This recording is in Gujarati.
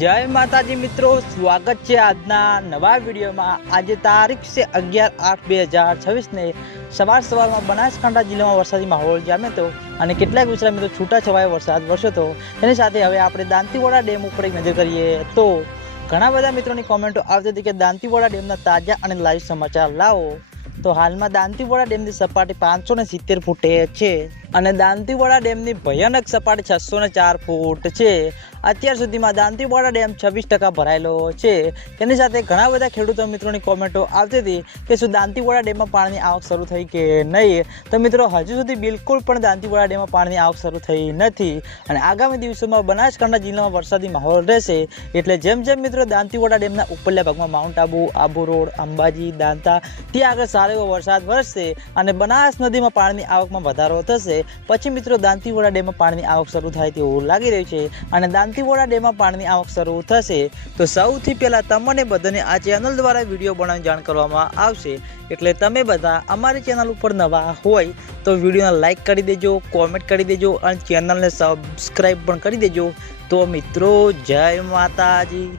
જય માતાજી મિત્રો, સ્વાગત છે આજના નવા વિડીયોમાં। આજે તારીખ છે 11/8/2026 ને સવારમાં બનાસકાંઠા જિલ્લામાં વરસાદી માહોલ જામ્યો હતો અને કેટલાક વિસ્તારમાં મિત્રો છૂટાછવાયો વરસાદ વરસ્યો હતો। તેની સાથે હવે આપણે દાંતીવાડા ડેમ ઉપર એક નજર કરીએ તો ઘણા બધા મિત્રોની કોમેન્ટો આવતી હતી કે દાંતીવાડા ડેમના તાજા અને લાઈવ સમાચાર લાવો। તો હાલમાં દાંતીવાડા ડેમની સપાટી 570 ફૂટે છે અને દાંતીવાડા ડેમની ભયાનક સપાટી 604 ફૂટ છે। અત્યાર સુધીમાં દાંતીવાડા ડેમ 26% ભરાયેલો છે। તેની સાથે ઘણા બધા ખેડૂતો મિત્રોની કોમેન્ટો આવતી હતી કે શું દાંતીવાડા ડેમમાં પાણીની આવક શરૂ થઈ કે નહીં। તો મિત્રો હજુ સુધી બિલકુલ પણ દાંતીવાડા ડેમમાં પાણીની આવક શરૂ થઈ નથી અને આગામી દિવસોમાં બનાસકાંઠા જિલ્લામાં વરસાદી માહોલ રહેશે। એટલે જેમ જેમ મિત્રો દાંતીવાડા ડેમના ઉપરલા ભાગમાં માઉન્ટ આબુ, આબુ રોડ, અંબાજી, દાંતા ત્યાં આગળ સારો એવો વરસાદ વરસશે અને બનાસ નદીમાં પાણીની આવકમાં વધારો થશે, પછી મિત્રો દાંતીવાડા ડેમમાં પાણીની આવક શરૂ થાય તેવું લાગી રહ્યું છે અને દાંતીવાડા ડેમમાં પાણીની આવક શરૂ થશે તો સૌથી પહેલાં તમને બધાને આ ચેનલ દ્વારા વિડીયો બનાવીને જાણ કરવામાં આવશે। એટલે તમે બધા અમારી ચેનલ ઉપર નવા હોય તો વિડીયોને લાઇક કરી દેજો, કોમેન્ટ કરી દેજો અને ચેનલને સબસ્ક્રાઈબ પણ કરી દેજો। તો મિત્રો જય માતાજી।